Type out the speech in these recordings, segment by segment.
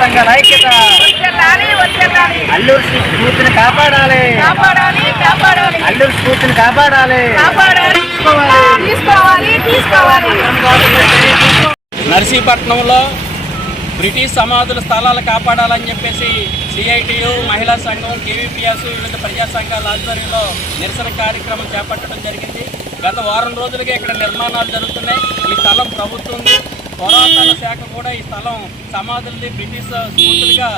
సంఘాల ఐక్యత. అల్లూరు స్ఫూర్తిని కాపాడాలి, అల్లూరు స్ఫూర్తిని కాపాడాలి. నర్సీపట్నంలో బ్రిటిష్ సమాధుల స్థలాలు కాపాడాలని చెప్పేసి సిఐటియు, మహిళా సంఘం, కేవీపీఎస్, వివిధ ప్రజా సంఘాల ఆధ్వర్యంలో నిరసన కార్యక్రమం చేపట్టడం జరిగింది. గత వారం రోజులుగా ఇక్కడ నిర్మాణాలు జరుగుతున్నాయి. ఈ స్థలం ప్రభుత్వంది. పురాతన శాఖ కూడా ఈ స్థలం సమాధులది బ్రిటిష్ స్ఫూర్తులుగా,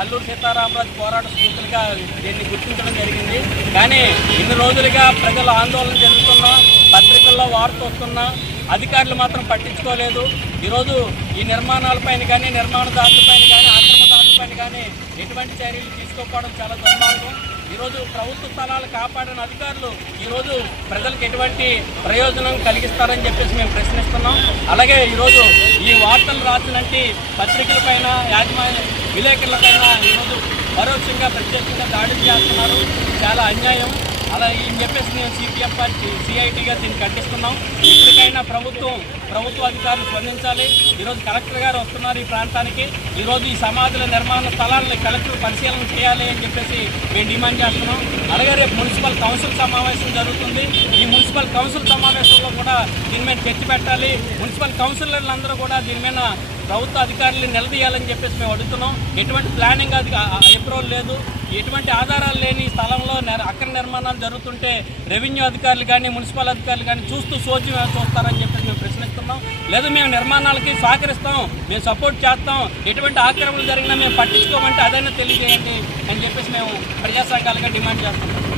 అల్లూరు సీతారామరాజు పోరాట స్ఫూర్తులుగా దీన్ని గుర్తించడం జరిగింది. కానీ ఇన్ని రోజులుగా ప్రజలు ఆందోళన జరుగుతున్నా, పత్రికల్లో వార్త వస్తున్నా అధికారులు మాత్రం పట్టించుకోలేదు. ఈరోజు ఈ నిర్మాణాలపైన కానీ, నిర్మాణదారులపైన కానీ, ఆక్రమణదారులపైన కానీ ఎటువంటి చర్యలు తీసుకోకపోవడం చాలా దుర్మార్గం. ఈరోజు ప్రభుత్వ స్థలాలు కాపాడిన అధికారులు ఈరోజు ప్రజలకు ఎటువంటి ప్రయోజనం కలిగిస్తారని చెప్పేసి మేము ప్రశ్నిస్తున్నాం. అలాగే ఈరోజు ఈ వార్తలు రాసినట్టు పత్రికలపైన, యాజమాన్య విలేకరులపైన ఈరోజు పరోక్షంగా ప్రత్యేకంగా దాడులు చేస్తున్నారు. చాలా అన్యాయం. అలా అని చెప్పేసి మేము సిపిఎం పార్టీ, సిఐటిగా దీన్ని ఖండిస్తున్నాం. ఇప్పటికైనా ప్రభుత్వ అధికారులు స్పందించాలి. ఈరోజు కలెక్టర్ గారు వస్తున్నారు ఈ ప్రాంతానికి. ఈరోజు ఈ సమాధుల నిర్మాణ స్థలాలను కలెక్టర్ పరిశీలన చేయాలి అని చెప్పేసి మేము డిమాండ్ చేస్తున్నాం. అలాగే రేపు మున్సిపల్ కౌన్సిల్ సమావేశం జరుగుతుంది. ఈ మున్సిపల్ కౌన్సిల్ సమావేశంలో కూడా దీని మీద చర్చ పెట్టాలి. మున్సిపల్ కౌన్సిలర్లందరూ కూడా దీని మీద ప్రభుత్వ అధికారులు నిలదీయాలని చెప్పేసి మేము అడుగుతున్నాం. ఎటువంటి ప్లానింగ్ అది అప్రూవల్ లేదు, ఎటువంటి ఆధారాలు లేని స్థలంలో అక్రమ నిర్మాణాలు జరుగుతుంటే రెవెన్యూ అధికారులు కానీ, మున్సిపల్ అధికారులు కానీ చూస్తారని చెప్పేసి మేము ప్రశ్నిస్తున్నాం. లేదు, మేము నిర్మాణాలకి సహకరిస్తాం, మేము సపోర్ట్ చేస్తాం, ఎటువంటి ఆక్రమణలు జరిగినా మేము పట్టించుకోమంటే అదైనా తెలియజేయండి అని చెప్పేసి మేము ప్రజా సంఘాలుగా డిమాండ్ చేస్తున్నాం.